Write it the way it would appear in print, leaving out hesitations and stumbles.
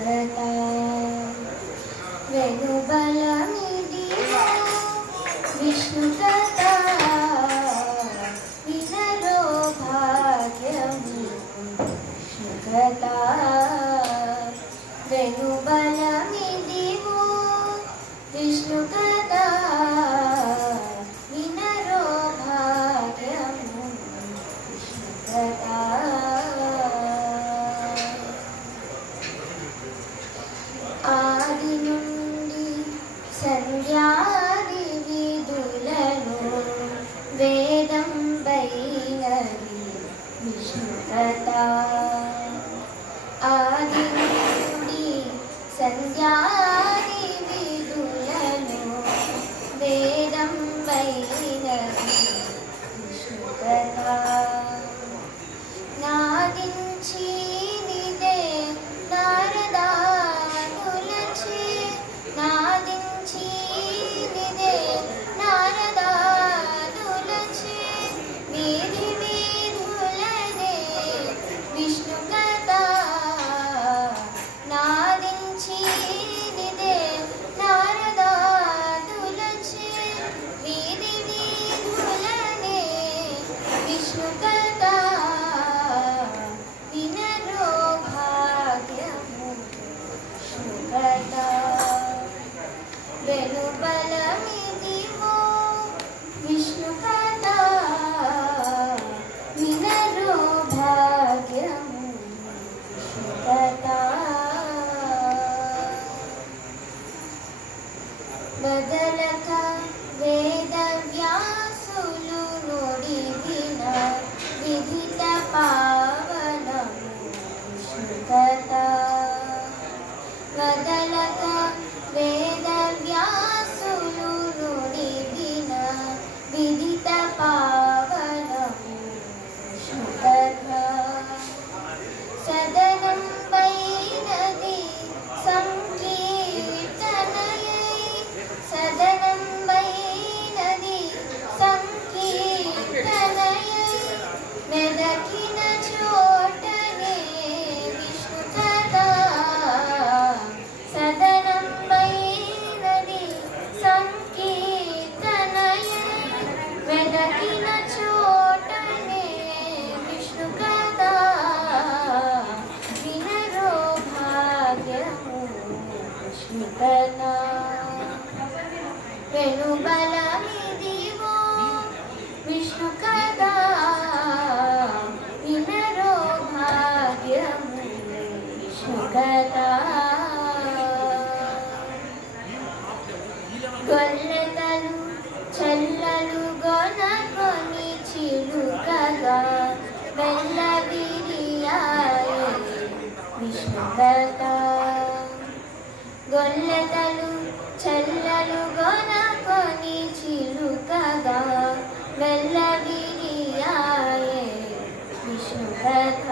కథ వెనుబలమిదిగో విష్ణు కథ వినరో భాగ్యము విష్ణు కథ వెనుబలమిదిగో విష్ణు కథ వినరో భాగ్యము విష్ణు కథ ఆది నుండి సంధ్యాది విధులను వేదం బైనది విష్ణు కథ ఆది నుండి సంధ్యాది విధులను వేదం బైనది విష్ణు కథ నాదించి నిదే నారదానులచే నాదించి నిదే నారదానులచే వీధి వీధులనే విష్ణు కథ నాదించి నిదే నారదానులచే వీధి వీధులనే విష్ణు కథ వినరో భాగ్యము విష్ణు కథ వెనుబలమిదిగో విష్ణు కథ వినరో భాగ్యము విష్ణు కథ బదలక వేద వ్యాసులు నుడివిన విదిత పావనము విష్ణు కథ బదలక వేద వ్యాసులు నుడివిన విదిత పావనము విష్ణు కథ సదనం బైనది సంకీర్తనయై సదనం బైనది సంకీర్తనయై మెదకిన చోటనే విష్ణు కథ సదనం బైనది సంకీర్తనయై మెదకిన చోటనే విష్ణు కథ వినరో భాగ్యము విష్ణు కథ వెనుబలమిదిగో విష్ణు కథ వినరో భాగ్యము విష్ణు కథ గొల్లెతలు చెల్లలు గొనకొని చిలుకగా వెల్లవిరియాయే విష్ణు కథ గొల్లెతలు చెల్లలు గొనకొని చిలుకగా వెల్లవిరియాయే విష్ణు కథ